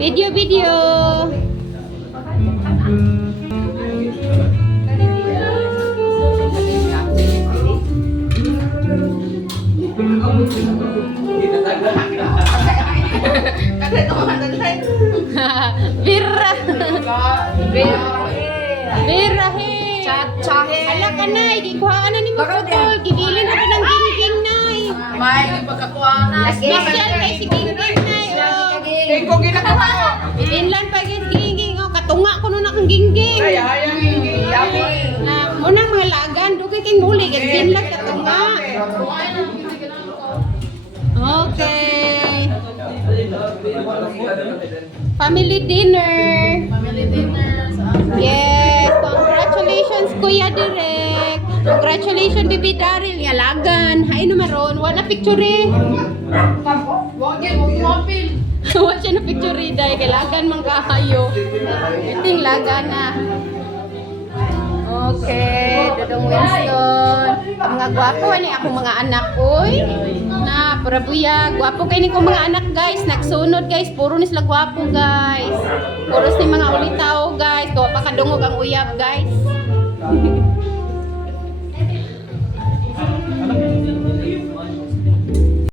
Video. Birra. Birra he. Chahe. Ala ka na, gikuhaan na ni mo putol. Gibilin ako ng gingging nay. May pagkakuana. Special kay si gingging nay. Kaya ko ginagawa ko. Binlan pa gingging. Katunga ko nun akong gingging. Kaya hayang yami. Unang mga lagan, dugay kay muli. Ginlag katunga. Okay. Family dinner. Yes, congratulations Kuya Direk. Congratulations Bibi Daryl. Yalagan. Hay numeron. Wala picture eh. Wala siya na picture eh. Dahil kailagan mang kahayo. Iting lagan na. Okay, Dudong Winston. Mga gwapo ani akong mga anak oy. Na para buya, gwapo kay ni kong mga anak guys. Nagsunod guys, puro ni sila gwapo guys. Puro ni mga ulitaw guys. Kawa pa kadungog ang uyab guys.